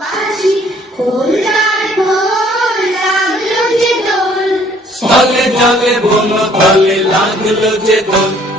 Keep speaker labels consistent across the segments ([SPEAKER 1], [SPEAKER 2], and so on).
[SPEAKER 1] বাঁশি খোলার খোল লাগল
[SPEAKER 2] লাগল যে দোল।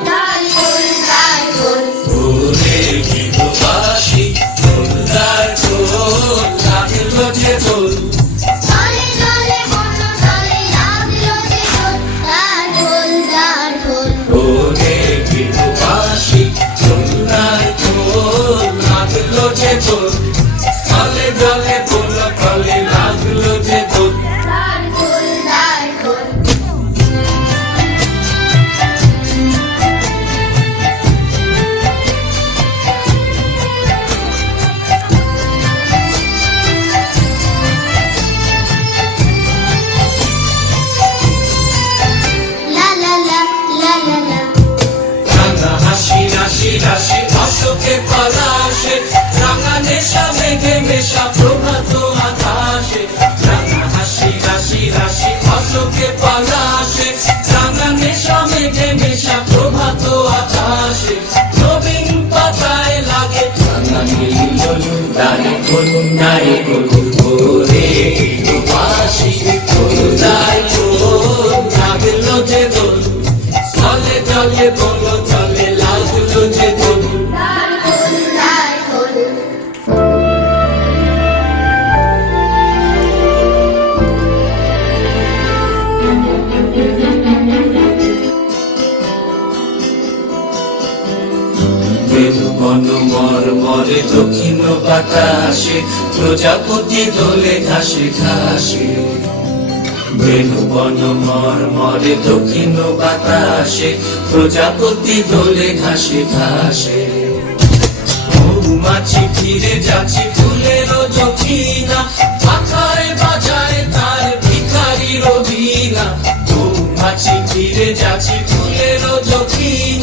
[SPEAKER 2] মেঘে মেশা প্রভাত আকাশে নবীন পাতায় লাগে রাঙা নীল করুন দারে করুন ভোরে বাসি করুন দায় করুন লাগল যে দোল চলে চলে বলো
[SPEAKER 1] বনমর মরে দক্ষিণ বাতাসে,
[SPEAKER 2] প্রজাপতি দোলে ঘাসে ঘাসে। দক্ষিণ বাতাসে, প্রজাপতি দোলে ঘাসে ঘাসে। ফিরে যাচ্ছে ফুলের দক্ষিণা পাখায় বাজায় তার ভিখারির অধীনা মৌমাছি ফিরে যাচ্ছে ফুলের দক্ষিণা